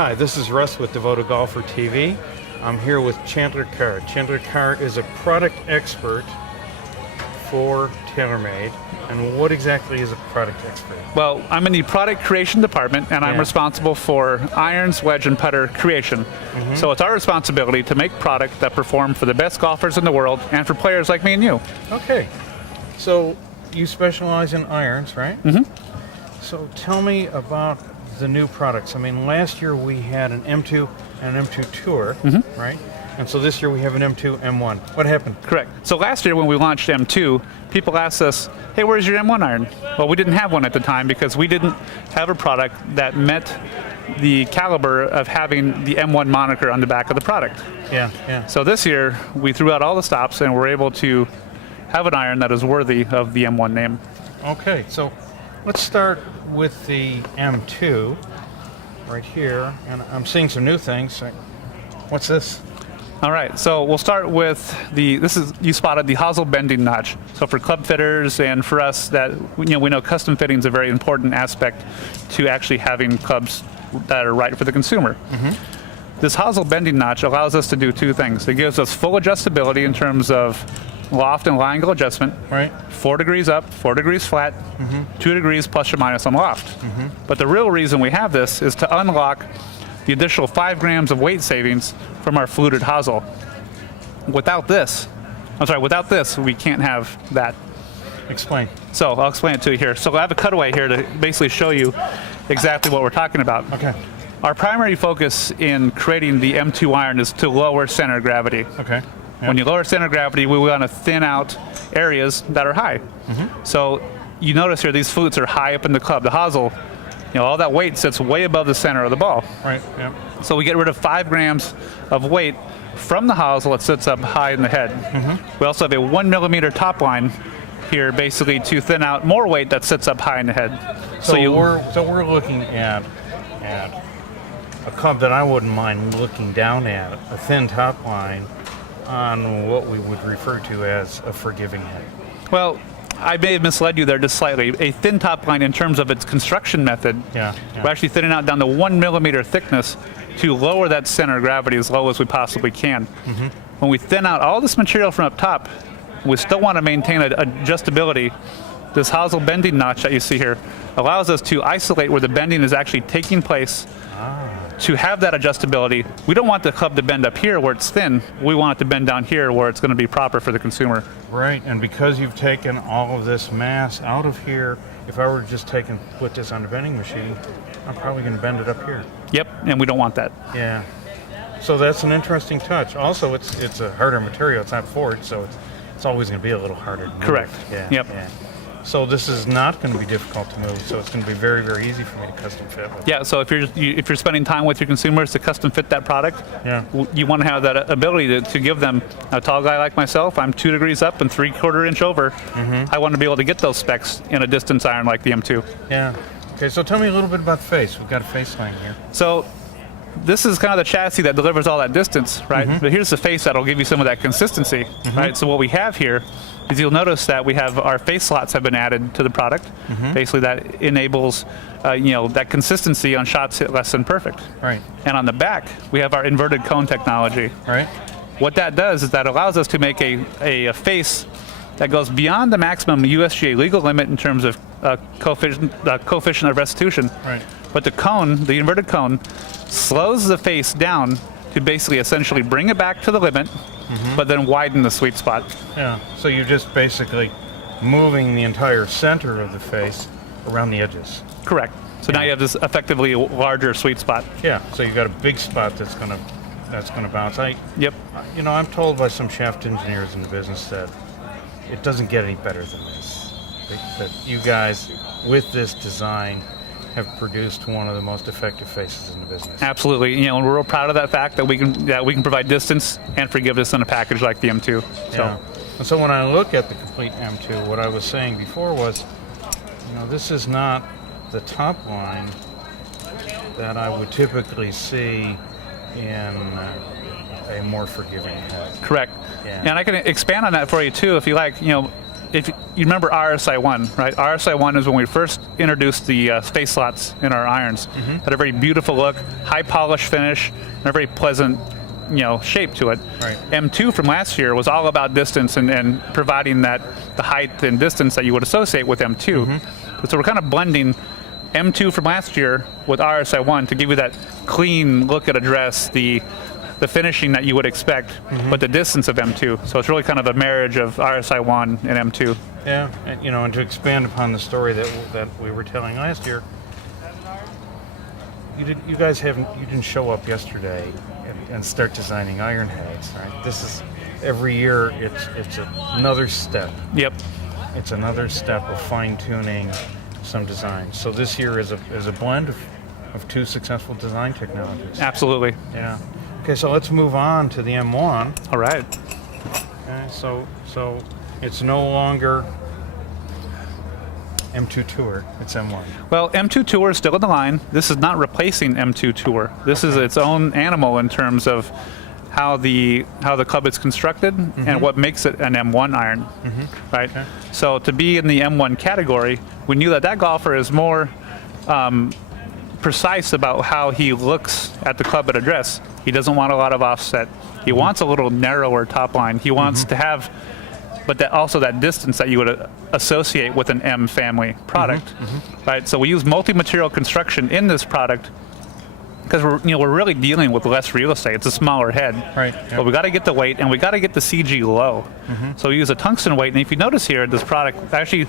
Hi, this is Russ with Devoted Golfer TV. I'm here with Chandler Carr. Chandler Carr is a product expert for TaylorMade. And what exactly is a product expert? Well, I'm in the product creation department, and I'm responsible for irons, wedge, and putter creation. So it's our responsibility to make product that perform for the best golfers in the world and for players like me and you. Okay. So you specialize in irons, right? So tell me about the new products. I mean, last year we had an M2 and an M2 Tour, right? And so this year we have an M2 M1. What happened? Correct. So last year when we launched M2, people asked us, hey, where's your M1 iron? Well, we didn't have one at the time because we didn't have a product that met the caliber of having the M1 moniker on the back of the product. Yeah. So this year we threw out all the stops and we're able to have an iron that is worthy of the M1 name. Okay, so let's start with the M2 right here. And I'm seeing some new things. What's this? All right, so we'll start with you spotted the hosel bending notch. So for club fitters and for us that, we know custom fitting is a very important aspect to actually having clubs that are right for the consumer. This hosel bending notch allows us to do two things. It gives us full adjustability in terms of loft and lie angle adjustment. Right. 4 degrees up, 4 degrees flat, 2 degrees plus or minus on loft. But the real reason we have this is to unlock the additional 5 grams of weight savings from our fluted hosel. Without this, we can't have that. Explain. So I'll explain it to you here. So I have a cutaway here to basically show you exactly what we're talking about. Okay. Our primary focus in creating the M2 iron is to lower center of gravity. Okay. When you lower center of gravity, we want to thin out areas that are high. So you notice here, these flutes are high up in the club. The hosel, all that weight sits way above the center of the ball. Right, yeah. So we get rid of 5 grams of weight from the hosel that sits up high in the head. We also have a 1 millimeter top line here, basically to thin out more weight that sits up high in the head. So we're looking at a club that I wouldn't mind looking down at, a thin top line on what we would refer to as a forgiving head. Well, I may have misled you there just slightly. A thin top line in terms of its construction method, Yeah. we're actually thinning out down to 1 millimeter thickness to lower that center of gravity as low as we possibly can. When we thin out all this material from up top, we still want to maintain adjustability. This hosel bending notch that you see here allows us to isolate where the bending is actually taking place. To have that adjustability, we don't want the club to bend up here where it's thin. We want it to bend down here where it's going to be proper for the consumer. Right, and because you've taken all of this mass out of here, if I were to just put this on the bending machine, I'm probably going to bend it up here. Yep, and we don't want that. Yeah. So that's an interesting touch. Also, it's a harder material. It's not forged, so it's always going to be a little harder to move. Correct. Yeah. Yep. Yeah. So this is not going to be difficult to move. So it's going to be very, very easy for me to custom fit with. Yeah. So if you're spending time with your consumers to custom fit that product, Yeah. you want to have that ability to give them. A tall guy like myself, I'm 2 degrees up and 3/4 inch over. I want to be able to get those specs in a distance iron like the M2. Yeah. Okay. So tell me a little bit about the face. We've got a face line here. So this is kind of the chassis that delivers all that distance, right? But here's the face that'll give you some of that consistency, right? So what we have here is you'll notice that we have our face slots have been added to the product. Basically that enables, that consistency on shots hit less than perfect. Right. And on the back, we have our inverted cone technology. Right. What that does is that allows us to make a face that goes beyond the maximum USGA legal limit in terms of coefficient of restitution. Right. But the cone, the inverted cone, slows the face down to basically essentially bring it back to the limit, but then widen the sweet spot. Yeah. So you're just basically moving the entire center of the face around the edges. Correct. So now you have this effectively larger sweet spot. Yeah. So you've got a big spot that's gonna bounce. Yep. I'm told by some shaft engineers in the business that it doesn't get any better than this. That you guys, with this design, have produced one of the most effective faces in the business. Absolutely. And we're real proud of that fact that we can provide distance and forgiveness in a package like the M2. Yeah. And so when I look at the complete M2, what I was saying before was, this is not the top line that I would typically see in a more forgiving head. Correct. Yeah. And I can expand on that for you too if you like. if you remember RSI1, right? RSI1 is when we first introduced the space slots in our irons. Had a very beautiful look, high polish finish, and a very pleasant, shape to it. Right. M2 from last year was all about distance and providing the height and distance that you would associate with M2. So we're kind of blending M2 from last year with RSI1 to give you that clean look at a dress, the finishing that you would expect, but the distance of M2. So it's really kind of a marriage of RSI1 and M2. Yeah, and to expand upon the story that we were telling last year, you didn't show up yesterday and start designing iron heads, right? This is every year. It's another step. Yep. It's another step of fine tuning some designs. So this year is a blend of two successful design technologies. Absolutely. Yeah. Okay, so let's move on to the M1. All right. Okay, so it's no longer M2 Tour, it's M1. Well, M2 Tour is still in the line. This is not replacing M2 Tour. This is its own animal in terms of how the club is constructed and what makes it an M1 iron, right? Okay. So to be in the M1 category, we knew that golfer is more precise about how he looks at the club at address. He doesn't want a lot of offset. He wants a little narrower top line. He wants to have, but also that distance that you would associate with an M family product, right? So we use multi-material construction in this product because we're really dealing with less real estate. It's a smaller head, right? Yep. But we got to get the weight and we got to get the CG low. So we use a tungsten weight, and if you notice here, this product actually,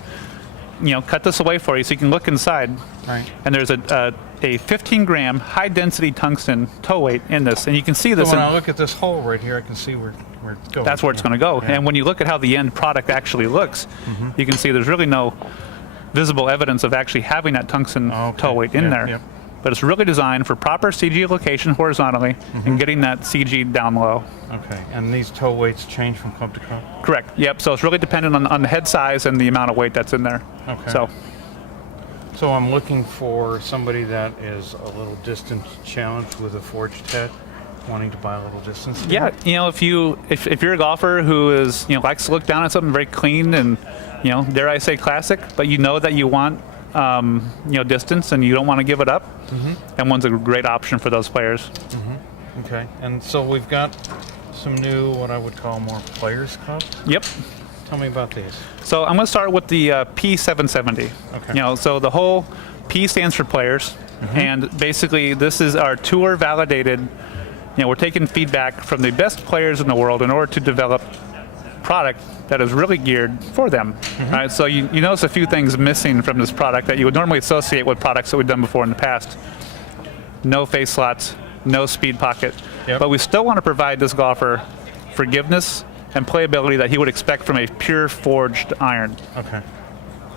cut this away for you so you can look inside. Right. And there's a 15-gram high-density tungsten toe weight in this, and you can see this. So when I look at this hole right here, I can see where it's going. That's where it's going to go. Yeah. And when you look at how the end product actually looks, you can see there's really no visible evidence of actually having that tungsten toe weight in there. Yep. But it's really designed for proper CG location horizontally and getting that CG down low. Okay, and these toe weights change from club to club? Correct, yep. So it's really dependent on the head size and the amount of weight that's in there. Okay. So I'm looking for somebody that is a little distance challenged with a forged head, wanting to buy a little distance. Yeah, if you're a golfer who is likes to look down at something very clean and dare I say classic, but that you want distance and you don't want to give it up, and one's a great option for those players. Okay, and so we've got some new, what I would call more players clubs. Yep. Tell me about these. So I'm going to start with the P770. Okay. So the whole P stands for players, and basically this is our tour validated. We're taking feedback from the best players in the world in order to develop product that is really geared for them. Right? So you notice a few things missing from this product that you would normally associate with products that we've done before in the past. No face slots, no speed pocket, but we still want to provide this golfer forgiveness and playability that he would expect from a pure forged iron. Okay.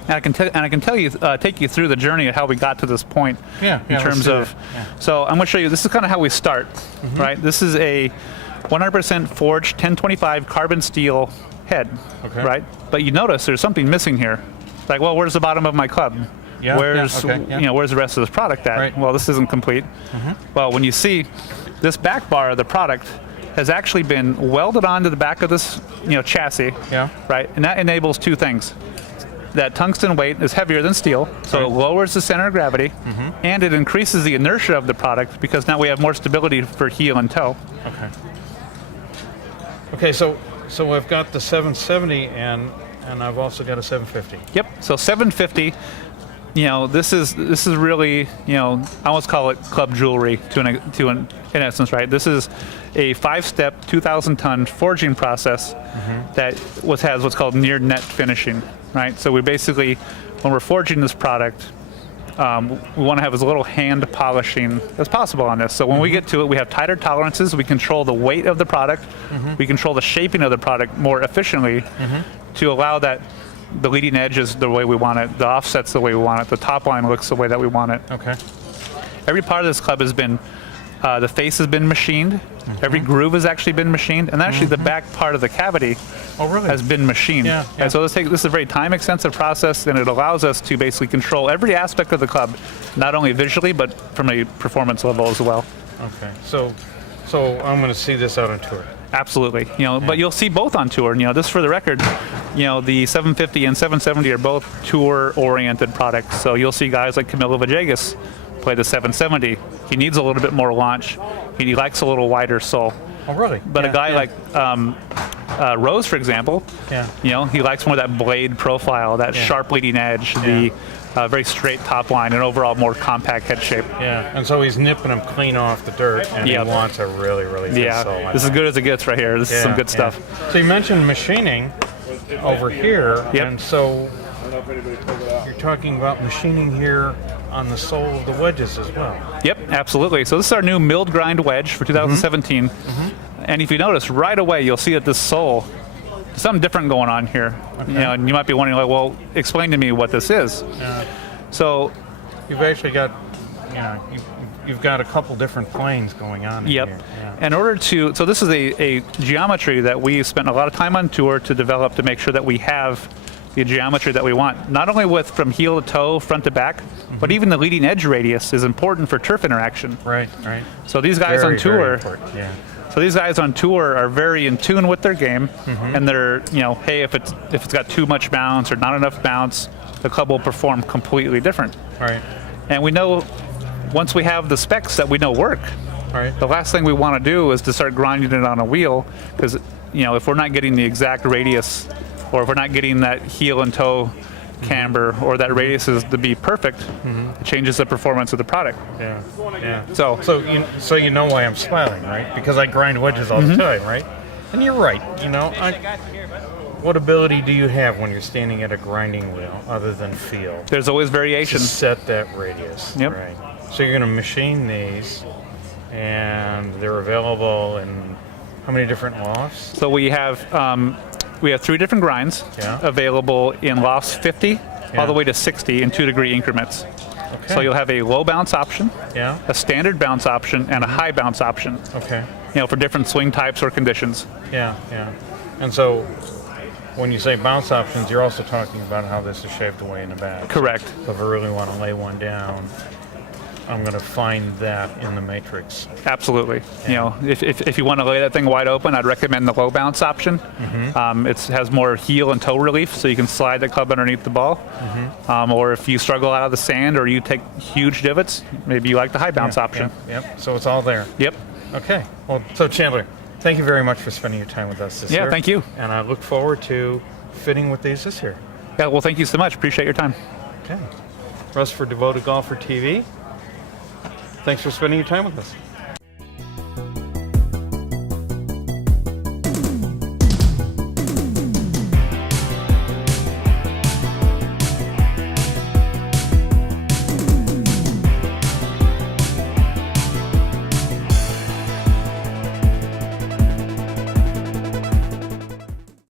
And I can take you through the journey of how we got to this point in terms of. So I'm going to show you. This is kind of how we start, right? This is a 100% forged 1025 carbon steel head, right? But you notice there's something missing here. Like, well, where's the bottom of my club? Where's the rest of this product at? Right. Well, this isn't complete. Well, when you see this back bar of the product has actually been welded onto the back of this chassis, right? And that enables two things. That tungsten weight is heavier than steel, so it lowers the center of gravity, and it increases the inertia of the product because now we have more stability for heel and toe. Okay, so I've got the 770 and I've also got a 750. Yep. So 750, this is really, I almost call it club jewelry in essence, right? This is a 5-step, 2,000-ton forging process that has what's called near net finishing, right? So we basically, when we're forging this product, we want to have as little hand polishing as possible on this. So when we get to it, we have tighter tolerances. We control the weight of the product. We control the shaping of the product more efficiently to allow that the leading edge is the way we want it, the offset's the way we want it, the top line looks the way that we want it. Okay. Every part of this club has been, the face has been machined. Every groove has actually been machined, and actually the back part of the cavity has been machined. And so this is a very time-extensive process, and it allows us to basically control every aspect of the club, not only visually, but from a performance level as well. Okay, so I'm going to see this out on tour. Absolutely. But you'll see both on tour. Just for the record, the 750 and 770 are both tour-oriented products. So you'll see guys like Camilo Villegas play the 770. He needs a little bit more launch. He likes a little wider sole. Oh, really? But a guy like Rose, for example, he likes more of that blade profile, that sharp leading edge, the very straight top line, and overall more compact head shape. Yeah, and so he's nipping them clean off the dirt, and he wants a really, really good sole. This is good as it gets right here. This is some good stuff. So you mentioned machining over here, and so you're talking about machining here on the sole of the wedges as well. Yep, absolutely. So this is our new milled grind wedge for 2017. And if you notice, right away you'll see that this sole, something different going on here. And you might be wondering, like, well, explain to me what this is. So you've actually got, you've got a couple different planes going on here. In order to, so this is a geometry that we spent a lot of time on tour to develop to make sure that we have the geometry that we want, not only with from heel to toe, front to back, but even the leading edge radius is important for turf interaction. Right. So these guys on tour, so these guys on tour are very in tune with their game, and they're, hey, if it's got too much bounce or not enough bounce, the club will perform completely different. Right. And we know once we have the specs that we know work, the last thing we want to do is to start grinding it on a wheel, because if we're not getting the exact radius, or if we're not getting that heel and toe camber, or that radius is to be perfect, it changes the performance of the product. So you know why I'm smiling, right? Because I grind wedges all the time, right? And you're right. What ability do you have when you're standing at a grinding wheel other than feel? There's always variation. To set that radius. Right. So you're going to machine these, and they're available in how many different lofts? So we have 3 different grinds available in lofts 50 all the way to 60 in 2-degree increments. So you'll have a low bounce option, a standard bounce option, and a high bounce option. For different swing types or conditions. And so when you say bounce options, you're also talking about how this is shaped away in the back. Correct. So if I really want to lay one down, I'm going to find that in the matrix. Absolutely. If you want to lay that thing wide open, I'd recommend the low bounce option. It has more heel and toe relief, so you can slide the club underneath the ball. Or if you struggle out of the sand or you take huge divots, maybe you like the high bounce option. So it's all there. Okay. Well, so Chandler, thank you very much for spending your time with us this year. Thank you. And I look forward to fitting with these this year. Well, thank you so much. Appreciate your time. Okay. Russ for Devoted Golfer TV. Thanks for spending your time with us.